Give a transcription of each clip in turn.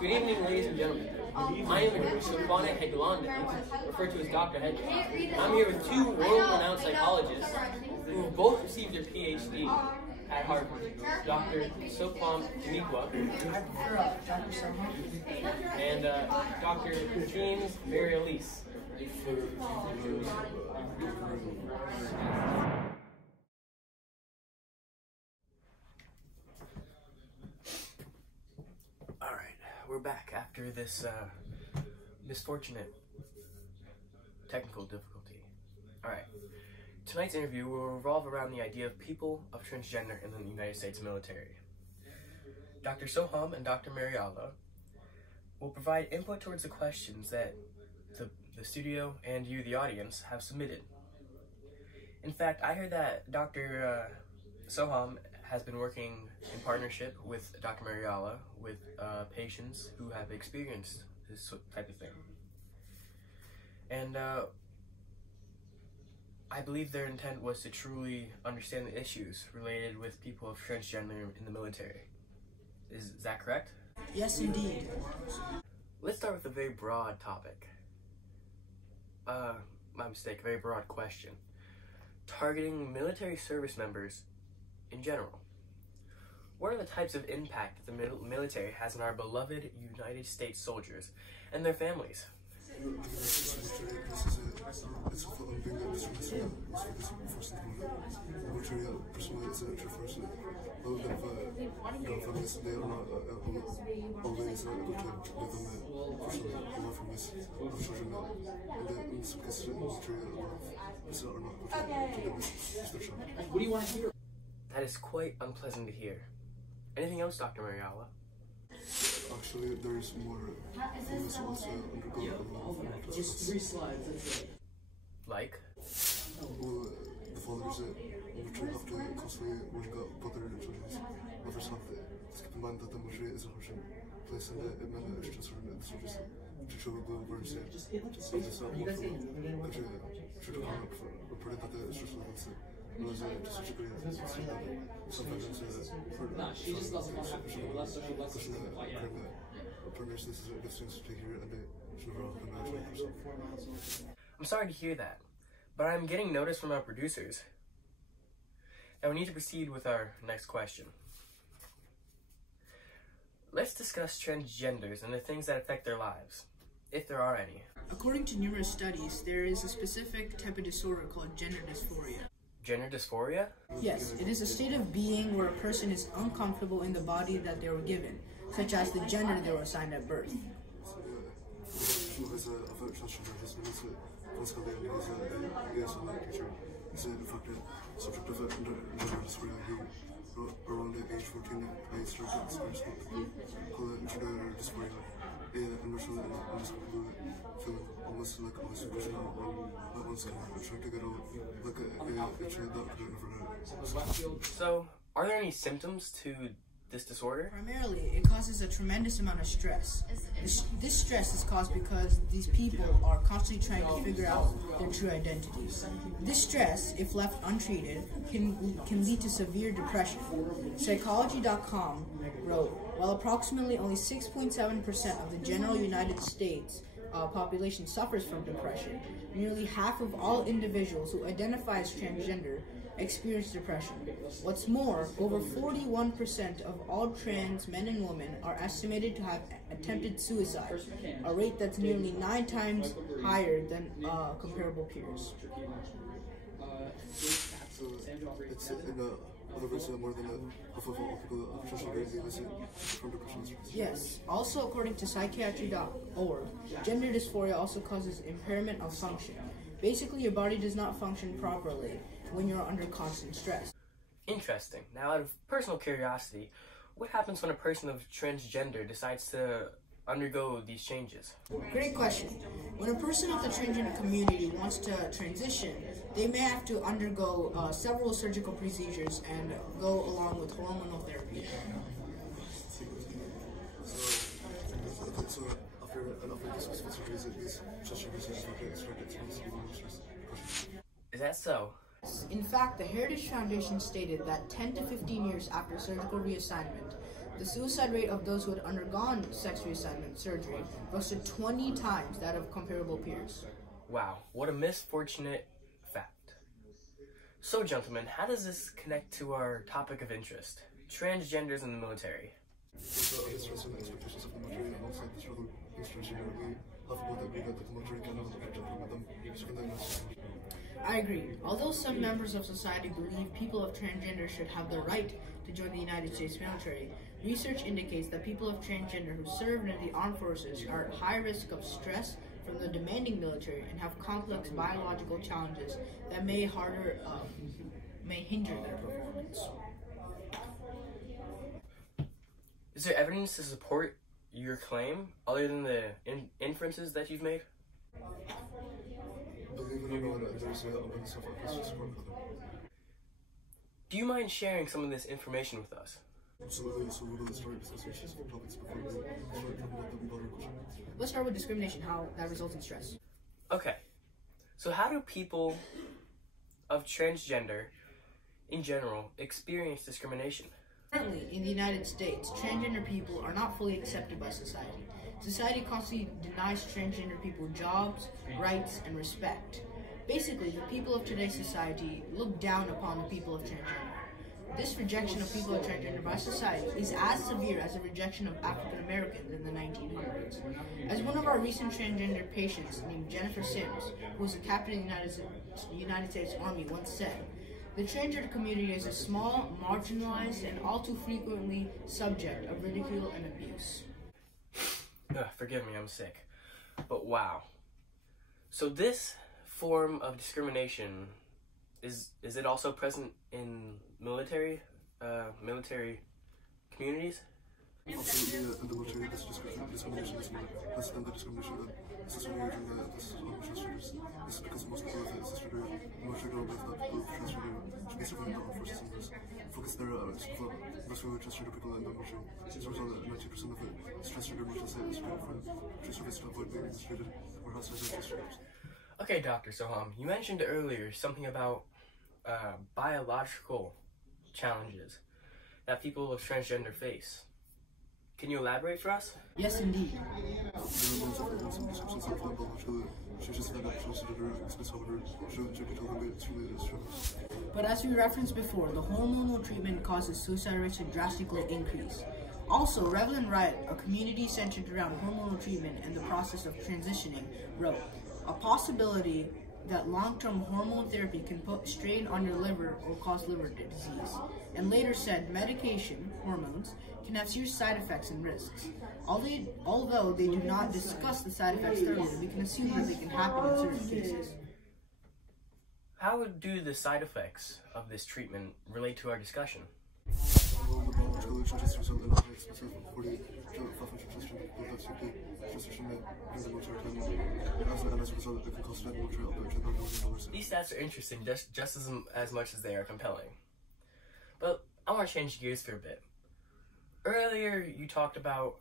Good evening, ladies and gentlemen. I am Shobana Heglandani, referred to as Dr. Hedland. I'm here with two world-renowned psychologists who have both received their PhD at Harvard, Dr. Sopam Dimikwa and Dr. James Mary-Elise. We're back after this misfortunate technical difficulty. Alright, tonight's interview will revolve around the idea of people of transgender in the United States military. Dr. Soham and Dr. Mariala will provide input towards the questions that the studio and you, the audience, have submitted. In fact, I heard that Dr. Soham has been working in partnership with Dr. Mariala with patients who have experienced this type of thing. And I believe their intent was to truly understand the issues related with people of transgender in the military. Is that correct? Yes, indeed. Let's start with a very broad topic. My mistake, very broad question. Targeting military service members in general. What are the types of impact that the military has on our beloved United States soldiers and their families? What do you want to hear? That is quite unpleasant to hear. Anything else, Dr. Mariala? Actually, there's more things also undergo Just 3 slides, that's it. Like? Well, the fathers literally have to constantly worry about their children's mother's health. Keep in mind that the military is a harsh place and it may stress her and so just to show the word say just not one from country should have come up reported that the stress levels was to such a degree that sometimes she just doesn't want to have to less social lessons. I'm sorry to hear that, but I'm getting notice from our producers. Now we need to proceed with our next question. Let's discuss transgenders and the things that affect their lives, if there are any. According to numerous studies, there is a specific type of disorder called gender dysphoria. Gender dysphoria? Yes, it is a state of being where a person is uncomfortable in the body that they were given, such as the gender they were assigned at birth. Around the age 14, I started to experience gender dysphoria. And actually, I was feeling almost like I was pushing out on one side. I tried to get out like a trade that I never had. So, are there any symptoms to this disorder? Primarily, it causes a tremendous amount of stress. This stress is caused because these people are constantly trying to figure out their true identities. This stress, if left untreated, can lead to severe depression. Psychology.com wrote, while approximately only 6.7% of the general United States population suffers from depression, nearly half of all individuals who identify as transgender experience depression. What's more, over 41% of all trans men and women are estimated to have attempted suicide, a rate that's nearly 9 times higher than comparable peers. So it's in other words, more than half of all people from depression. Yes. Also, according to psychiatry.org, gender dysphoria also causes impairment of function. Basically, your body does not function properly when you're under constant stress. Interesting. Now, out of personal curiosity, what happens when a person of transgender decides to undergo these changes? Great question. When a person of the transgender community wants to transition, they may have to undergo several surgical procedures and go along with hormonal therapy. So after this surgery, these Is that so? In fact, the Heritage Foundation stated that 10 to 15 years after surgical reassignment, The suicide rate of those who had undergone sex reassignment surgery rose to 20 times that of comparable peers. Wow, what a misfortunate fact. So, gentlemen, how does this connect to our topic of interest, transgenders in the military? The stress and expectations of the military, and also the struggle against transgender, laughable that we got the military kind of with them, I agree. Although some members of society believe people of transgender should have the right to join the United States military, research indicates that people of transgender who served in the armed forces are at high risk of stress from the demanding military and have complex biological challenges that may hinder their performance. Is there evidence to support your claim other than the inferences that you've made? Believe it or not, there's abundance of evidence to support them. Do you mind sharing some of this information with us? Absolutely, so we will start discussing these topics before we start talking about the broader question. Let's start with discrimination, how that results in stress. Okay, so how do people of transgender in general experience discrimination? Currently, in the United States, transgender people are not fully accepted by society. Society constantly denies transgender people jobs, rights, and respect. Basically, the people of today's society look down upon the people of transgender. This rejection of people of transgender by society is as severe as the rejection of African Americans in the 1900s. As one of our recent transgender patients named Jennifer Sims, who was a captain in the United States Army, once said, "The transgender community is a small, marginalized, and all too frequently subject of ridicule and abuse." Forgive me, I'm sick. But wow. So this form of discrimination, is it also present in military communities? Absolutely, in the military, this discrimination is more less than the discrimination that is associated with transgenders. This is because most people with cisgender military don't believe that people with transgender should be serving in the armed forces and thus focus their most really transgender people in the military. As a result, 90% of it is transgender military is from military service to avoid being mistreated or hostile to transgenders. Okay, Dr. Soham, you mentioned earlier something about biological challenges that people of transgender face. Can you elaborate for us? Yes, indeed. But as we referenced before, the hormonal treatment causes suicide rates to drastically increase. Also, Revelyn Wright, a community centered around hormonal treatment and the process of transitioning, wrote, "A possibility that long-term hormone therapy can put strain on your liver or cause liver disease," and later said medication, hormones, can have serious side effects and risks. Although they do not discuss the side effects thoroughly, we can assume that they can happen in certain cases. How do the side effects of this treatment relate to our discussion? These stats are interesting just as much as they are compelling. But I want to change gears for a bit. Earlier, you talked about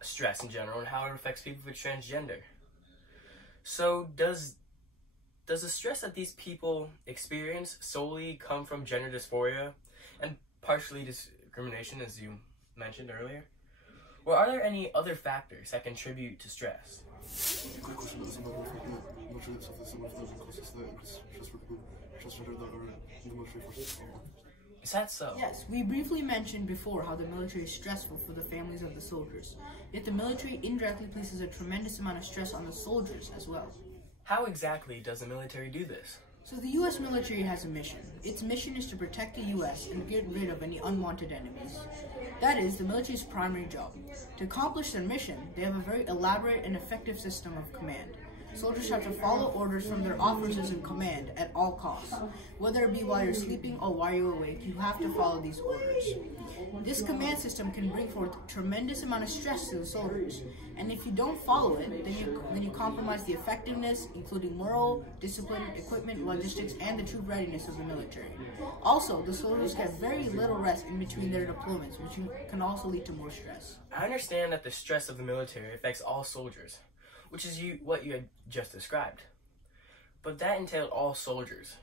stress in general and how it affects people with transgender. So does the stress that these people experience solely come from gender dysphoria and partially discrimination, as you mentioned earlier? Or are there any other factors that contribute to stress? Good question. As a matter of fact, the military itself is one of the causes that increase stress for people transgender that are in the military forces. Is that so? Yes, we briefly mentioned before how the military is stressful for the families of the soldiers. Yet the military indirectly places a tremendous amount of stress on the soldiers as well. How exactly does the military do this? So the U.S. military has a mission. Its mission is to protect the U.S. and get rid of any unwanted enemies. That is the military's primary job. To accomplish their mission, they have a very elaborate and effective system of command. Soldiers have to follow orders from their officers in command at all costs. Whether it be while you're sleeping or while you're awake, you have to follow these orders. This command system can bring forth a tremendous amount of stress to the soldiers, and if you don't follow it, then you compromise the effectiveness, including moral, discipline, equipment, logistics, and the troop readiness of the military. Also, the soldiers get very little rest in between their deployments, which can also lead to more stress. I understand that the stress of the military affects all soldiers, which is what you had just described. But that entailed all soldiers.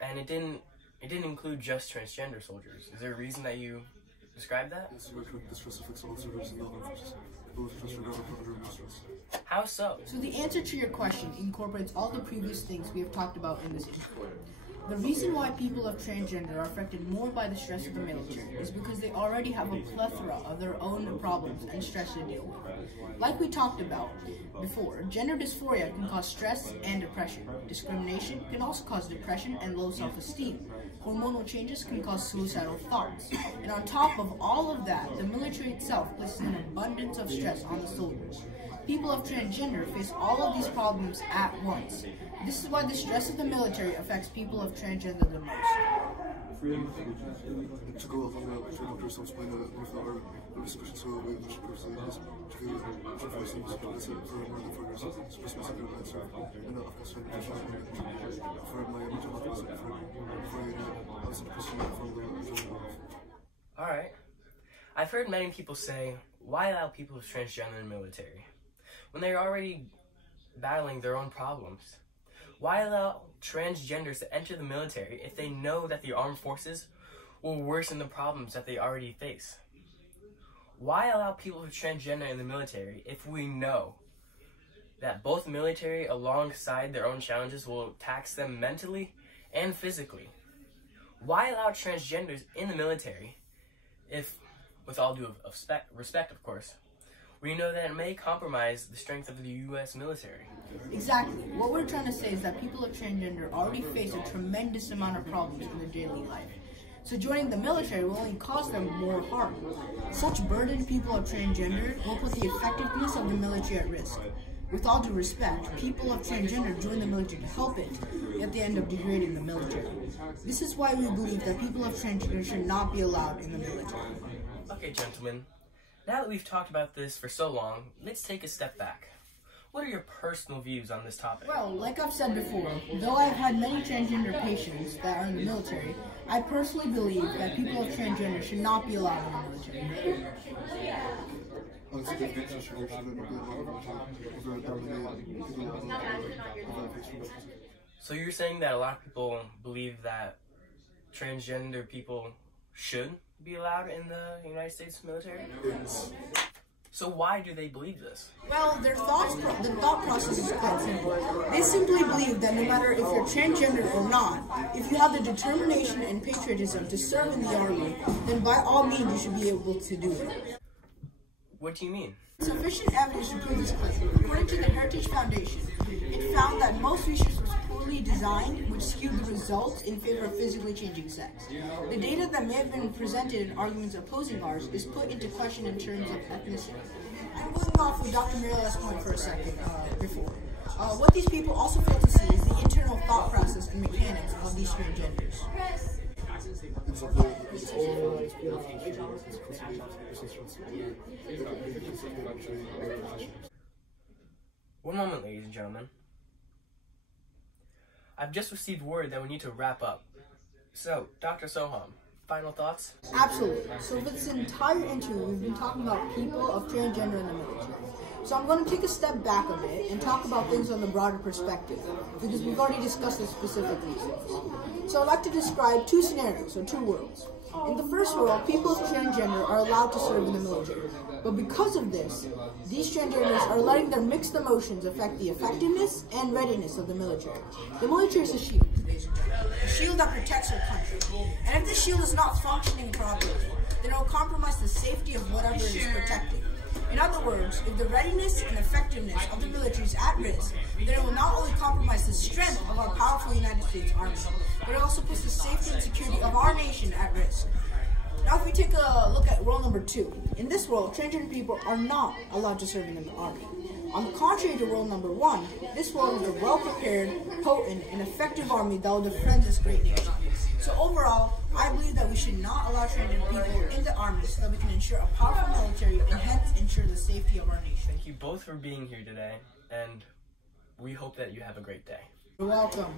And it didn't include just transgender soldiers. Is there a reason that you describe that? Yes, you are correct. The stress affects all observers in the armed forces. People with stress are put under more stress. How so? So the answer to your question incorporates all the previous things we have talked about in this report. The reason why people of transgender are affected more by the stress of the military is because they already have a plethora of their own problems and stress to deal with. Like we talked about before, gender dysphoria can cause stress and depression. Discrimination can also cause depression and low self-esteem. Hormonal changes can cause suicidal thoughts. And on top of all of that, the military itself places an abundance of stress on the soldiers. People of transgender face all of these problems at once. This is why the stress of the military affects people of transgender the most. To go off on the doctor some explain with our discussion so we should proceed this to force them to listen for more than 4 years specific answer in the Afghanistan for my mental health for you to answer the question from the Alright. I've heard many people say, why allow people of transgender in the military when they're already battling their own problems? Why allow transgenders to enter the military if they know that the armed forces will worsen the problems that they already face? Why allow people who are transgender in the military if we know that both military alongside their own challenges will tax them mentally and physically? Why allow transgenders in the military if, with all due respect of course, we know that it may compromise the strength of the U.S. military? Exactly. What we're trying to say is that people of transgender already face a tremendous amount of problems in their daily life. So joining the military will only cause them more harm. Such burdened people of transgender will put the effectiveness of the military at risk. With all due respect, people of transgender join the military to help it at the end of degrading the military. This is why we believe that people of transgender should not be allowed in the military. Okay, gentlemen. Now that we've talked about this for so long, let's take a step back. What are your personal views on this topic? Well, like I've said before, though I've had many transgender patients that are in the military, I personally believe that people of transgender should not be allowed in the military. So you're saying that a lot of people believe that transgender people should be allowed in the United States military? Yes. So why do they believe this? Well, their thought process is quite simple. They simply believe that no matter if you're transgender or not, if you have the determination and patriotism to serve in the army, then by all means you should be able to do it. What do you mean? Sufficient evidence to prove this claim. According to the Heritage Foundation, it found that most research was poorly designed, which skewed the results in favor of physically changing sex. The data that may have been presented in arguments opposing ours is put into question in terms of ethnicity. I'm going off with Dr. Mariela's point for a second before. What these people also fail to see is the internal thought process and mechanics of these transgenders. One moment, ladies and gentlemen. I've just received word that we need to wrap up. So, Dr. Soham, final thoughts? Absolutely. So for this entire interview, we've been talking about people of transgender in the military. So I'm going to take a step back a bit and talk about things on the broader perspective, because we've already discussed the specific reasons. So I'd like to describe two scenarios, or two worlds. In the first world, people of transgender are allowed to serve in the military. But because of this, these transgenders are letting their mixed emotions affect the effectiveness and readiness of the military. The military is a shield, a shield that protects our country. And if this shield is not functioning properly, then it will compromise the safety of whatever it is protecting. In other words, if the readiness and effectiveness of the military is at risk, then it will not only compromise the strength of our powerful United States Army, but it also puts the safety and security of our nation at risk. Now if we take a look at role number 2, in this world, transgender people are not allowed to serve in the army. On the contrary to role number 1, this world is a well-prepared, potent, and effective army that will defend this great nation. So overall, I believe that we should not allow transgender people in the army so that we can ensure a powerful military and hence ensure the safety of our nation. Thank you both for being here today, and we hope that you have a great day. You're welcome.